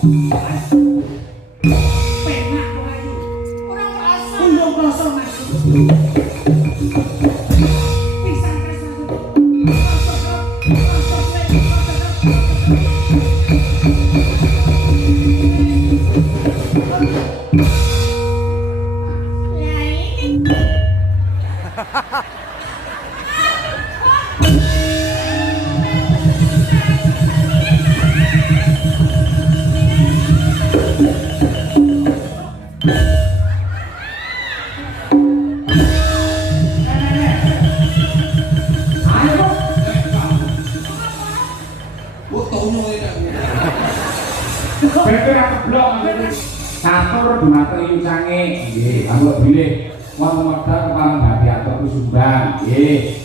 Penak kok ayu. Ora krasa. Belum krasa Mas. Pisan krasa. Ya ini. Betul aku blok catur dumateng yusange nggih kanggo bilih wonten wekdal kepala dadi atau sumbang nggih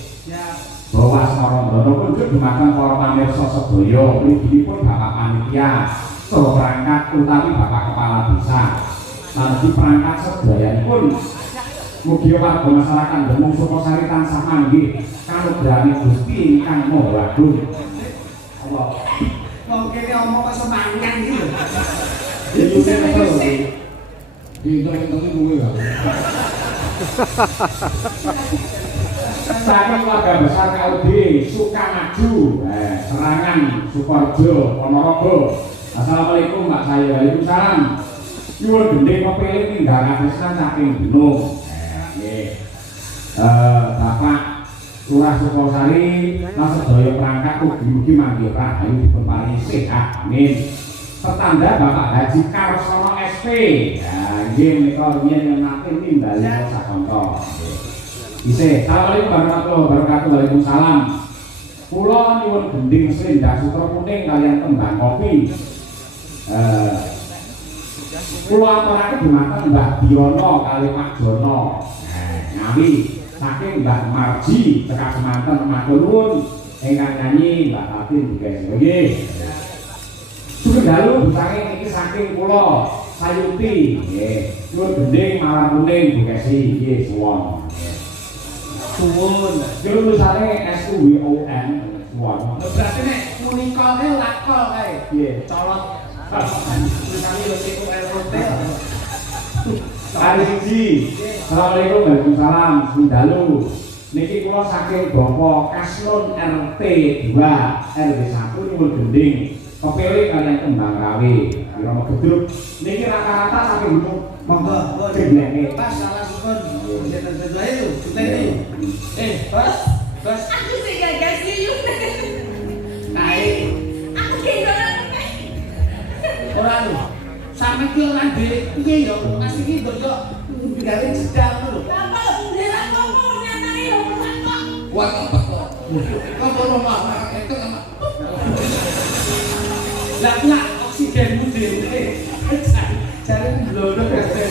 bawa Smarandana pun dumateng para pamirsa sedaya mriki Bapak Panitia saha perangkat utawi Bapak Kepala Desa lan perangkat sedayanipun mugi warga masyarakat Demung Sukosari tansah manggih kanugrahane Gusti ingkang Maha Agung. Allah Wong kene omong kok semangat iki lho. Itu betul. Itu kuwi ya. Saking keluarga besar KUD Sukamaju, Serangan, Sukoharjo, Ponorogo. Assalamualaikum Mbak saya, waalaikumsalam. Nyuwun gending kepilih ninggalkan pesan saking gunung. Bapak Lurah Sukosari, Mas sedaya perangkat ugi-ugi manggih rahayu dipun paringi sehat. Amin. Petanda Bapak Haji Karsono SP. Ya, nggih menika riyen nate nimbali sakonco. Isih, assalamualaikum warahmatullahi wabarakatuh. Waalaikumsalam. Kula nyuwun gending Slendah Sutra Kuning kaliyan kembang kopi. Kula aturake dumateng Mbah Diono kali Pak Jono. Ngawi saking Mbah Marji tekan semanten matur nuwun ingkang nyanyi Mbak Tatin guys. Nggih. Sugeng busange iki saking kula Sayuti nggih. Nyuwun gending Mawar Kuning Bu Kesi nggih suwun. Suwun. Yo tulisane SUWON suwun. Berarti nek kunikone lakol kae. Nggih. Colot. Tulisane yo CULOT. Hari siji. Assalamualaikum waalaikumsalam. Sundalu. Niki kula saking Bapak Kaslon RT 2 RW 1 nyuwun gending kepilih kalian kembang rawe Romo Gedruk. Niki rata-rata saking gunung Monggo, jenenge Pas salah sukun. Jeneng-jeneng ae lho, diteni. Bos, bos. Aku sih gagal sih yuk. Kae Aku kehilangan kayak. ora lho. Sampe ki ora ndek piye yo, Mas iki ndok gawe jedal lho. Apa lo bendera ngomong nyatane yo menang kok. Kuat apa kok? Kok ora mah itu sama. Lah nak oksigenmu dhewe. Jare blono kabeh.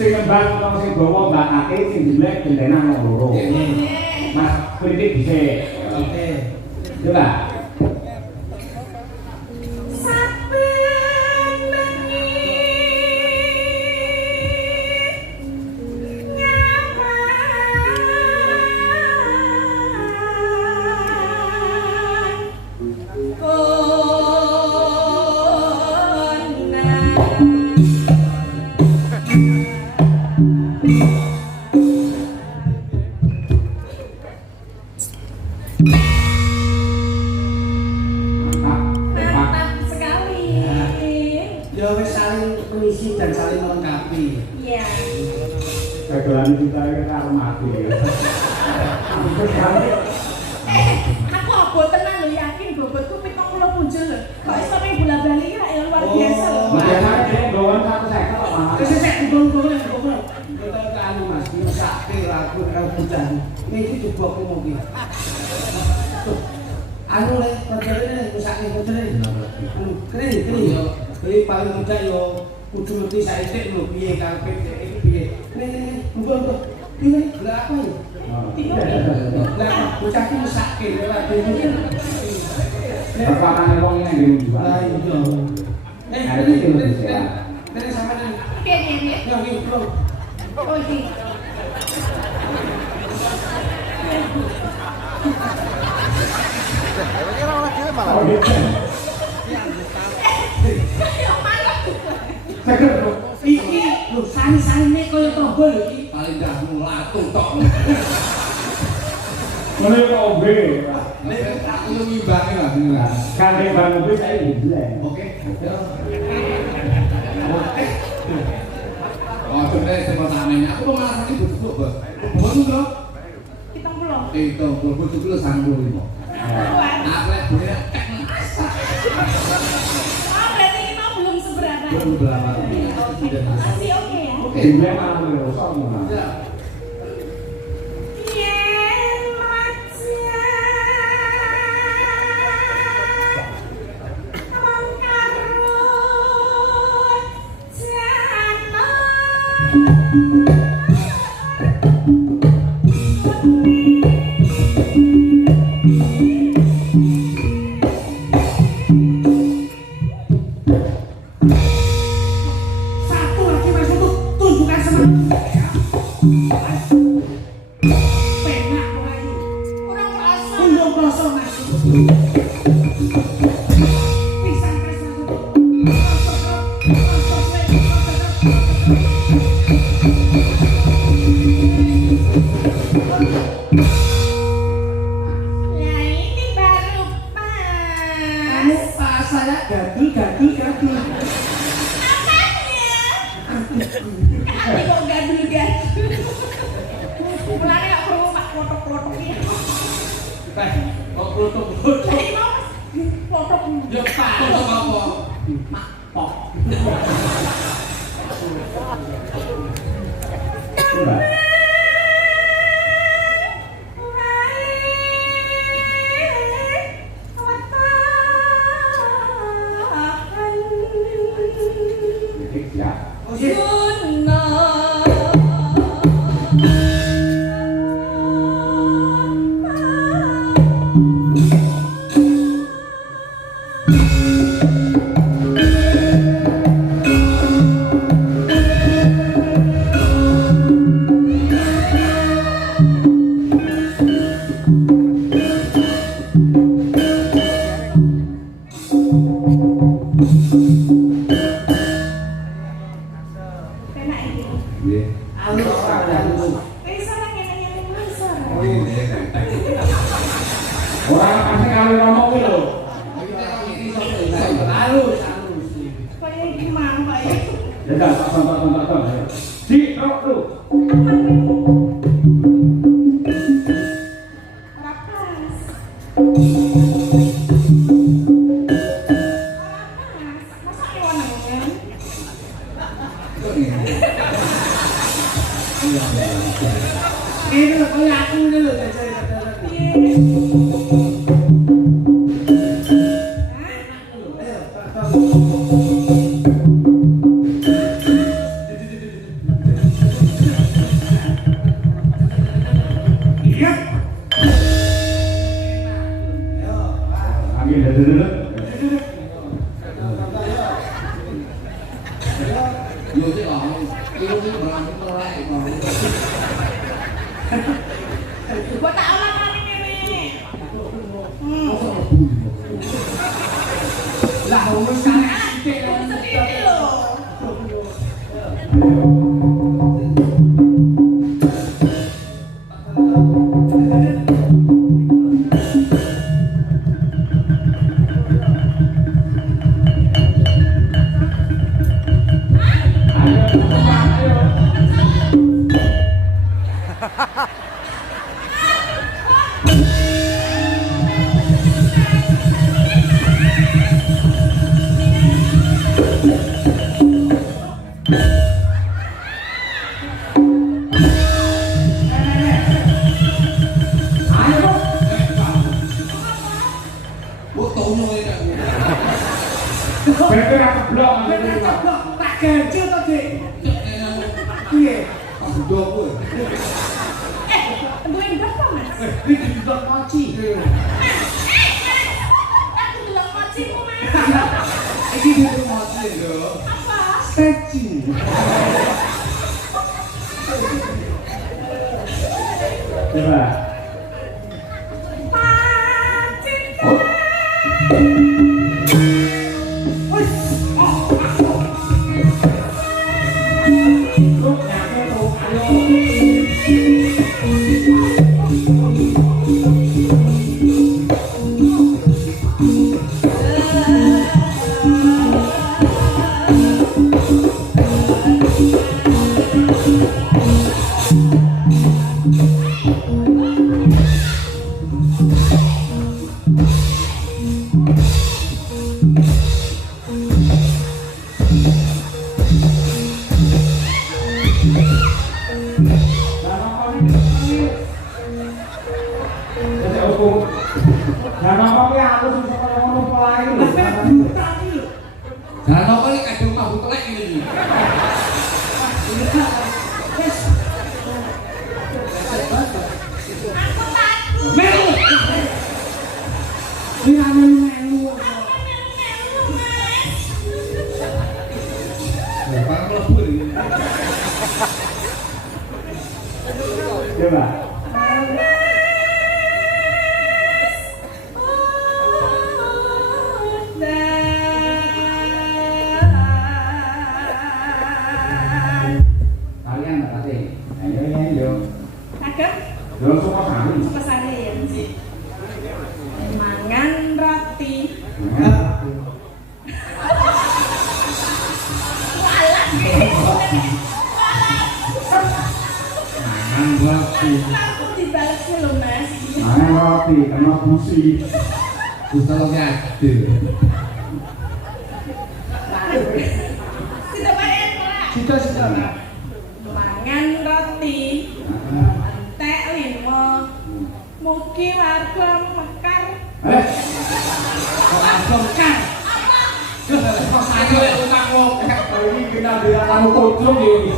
sing kembang karo sing bawa Mbak Ati sing jelek gendena loro. Mas kritik dhisik. Oke. Coba. Mantap sekali. Ya wis saling mengisi dan saling melengkapi. Iya. Kedolan kita iki karo mati. Aku apa tenan lho yakin bobotku 70 muncul lho. Kok iso ning bola-bali iki ya luar biasa lho. Biasane dhek nggawan 150 kok Mas. Wis sik gong-gong gong. Betul kanu Mas, nyesake lagu karo bocah. Niki coba aku mungkin. Anu le, perjalanan nyesake bocah. Kene yo. Iki paling mudah yo kudu ngerti saithik lho piye karepe iki piye. Nih, mbok ini lha apa ya? Lah bocah ki mesake lha dene. Bapakane wong nek nggih jual. Lah iya. Kene sampeyan. Kene. Ya iki bro. Oh iki. Oh, gitu. Ayo Teger lho. Iki lho sani-sanine kaya tombol lho iki. Paling dah mulatu tok. Ngono yo kok ombe. Nek aku lu ngimbangi lah ini lah. Kandhe bang ombe saiki blek. Oke. Oh, sudah saya tanya. Aku mau masak ini betul, Bos. Betul dong. Kita pulang. Itu, betul dulu sanggup ini. Aku lihat punya masak. Oh, berarti ini mau belum seberapa. Belum berapa. Masih oke ya? Oke. Blek malah rusak malah. Ya. Satu lagi Mas untuk tunjukkan semangat. Penak Melayu. Kurang rasa. Undung kosong Mas. Pisan Mas untuk. Nah, ini baru Kamu pas. pas saya gadul. Hati kok gadul-gadul. Mulanya gak perlu pak klotok-klotok ini. Kok klotok-klotok. Jadi mau klotok. Ya Pak, Untuk apa? pok. Mbak. Ya. Oh iya. Enak ini. Iya. Alus orang dahulu. Bisa lah nyanyi-nyanyi bisa. Oh ini kan. Ora pasti kali ngomong ki lho. Alus. Kayak gimana pak ya? Ya dah, tonton. Si, rok lu. Rapas. Masa kewenangan? Ini lho kaya aku ini lho jajari kata-kata. Iya. Ayo, Pak. Ambil dulu. Yo sih kamu. Itu sih berani melek kamu. Gua tak olah kali ini. Lah, umur sekarang sithik Gua kan. sedih loh. Fotonya ini kan. Bener aku blok. Bener kok tak ganjil to, Dik. Piye? Aku dok kowe. Duit berapa mas? Iki didok mochi. Aku bilang mochimu mas. Iki dhewe mati lho. Apa? Stretching. Coba. Wis. Dan apa ini kadang mah telek ini. Wes. Aku takut. Melu. Ini anu melu. Pak mlebu iki. Coba. Kalian enggak tadi? Ayo. Agak Yo suka sari. suka sari ya. Mangan roti. Mangan roti. Aku dibalasnya loh mas. Mangan roti kena busi. Usah ngade. Sudah bayar pak. Sudah. Mangan roti. Entek limo. Mugi warga mekar. Langsung kan. Kok saya utang wong. Ini kita dia kamu kocok ini.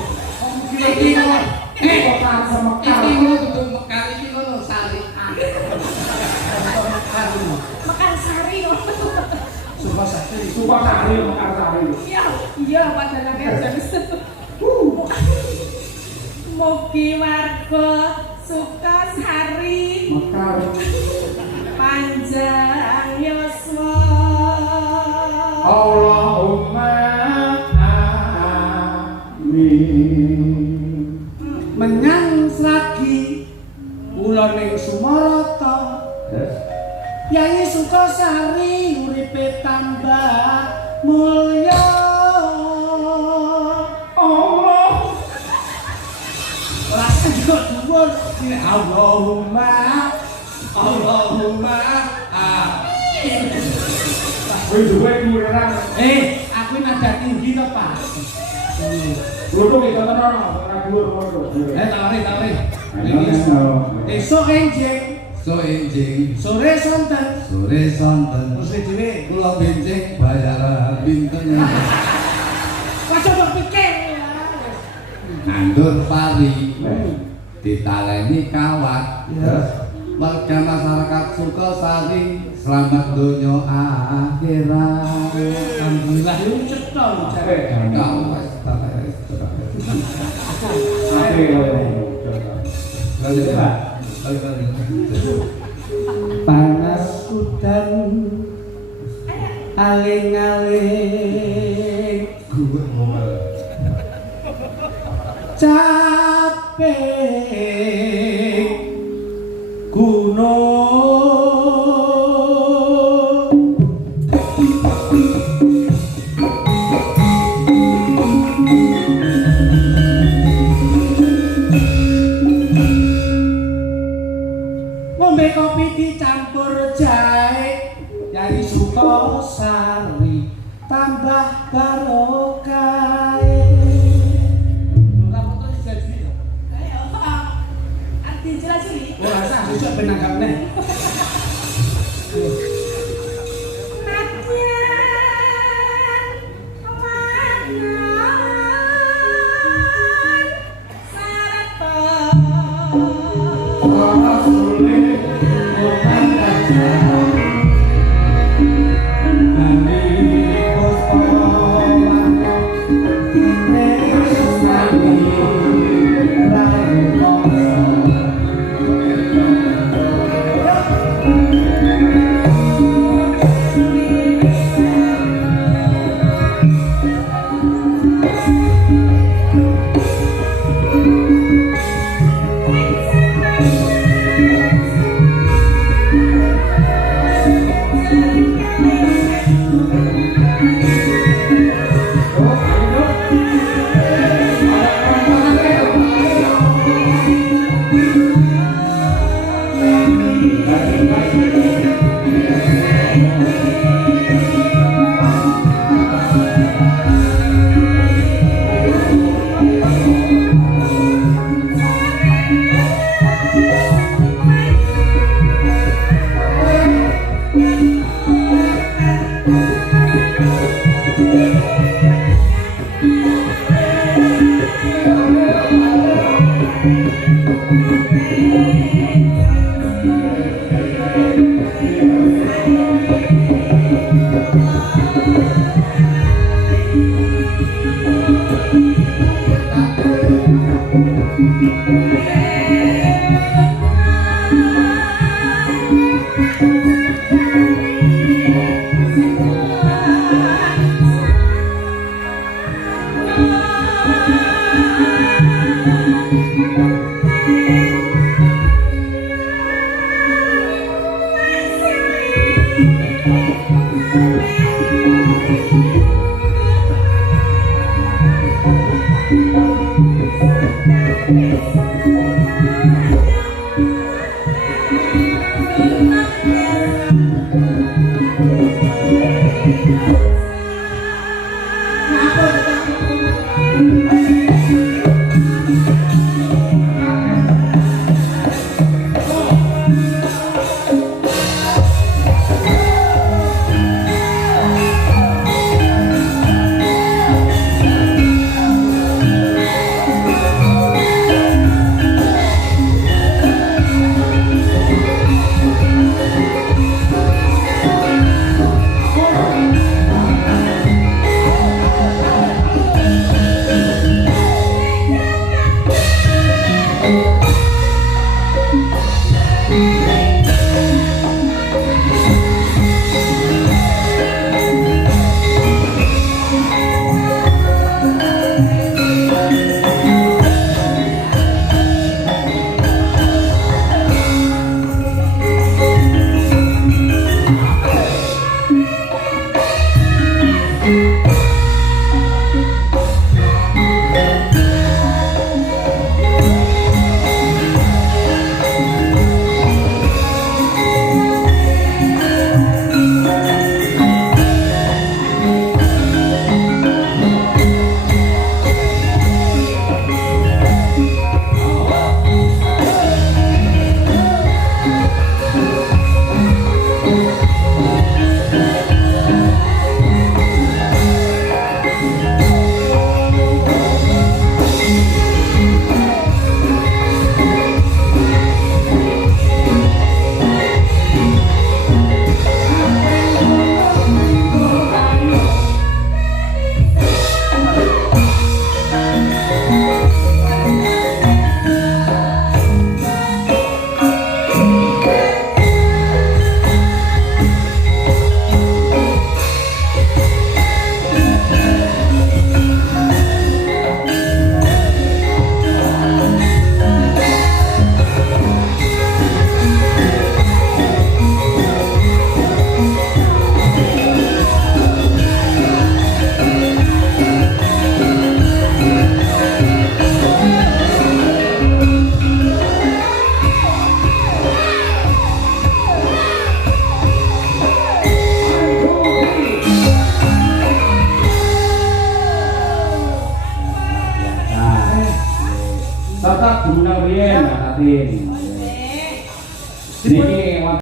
Iki ngono. Kota semekar. Iki ngono kudu mekar iki ngono sari. Mekar sari. Suka sate. Suka sari mekar sari. Iya padahal jenis. Mugi warga suka sari. Mekar. Panjang yuswa. Allahumma amin. Menyang lagi kula ning Sumarata. Yayi Sukasari uripe tambah mulya. Allah. Rasa juga dhuwur. Allahumma Wis duwe kureran. aku nada tinggi to, Pak. Lutut itu tenan ora dhuwur ngono. Tawari. Esok Esuk enjing, So enjing sore sonten. sore sonten. Terus dhewe Kula benceng bayaran pinten. aja mbok pikir ya. Nandur pari ditaleni kawat. Warga masyarakat Sukasari selamat donya akhirat. Alhamdulillah yo cetha jare. Panas udan aling-aling capek gunung ngombe kopi dicampur jahe Yayi Sukasari tambah barokah. Lah foto jadi. Arti jelas ini. Oh, rasa sesuk ben nanggapne. Tetap guna riyen Kak Tatin. Niki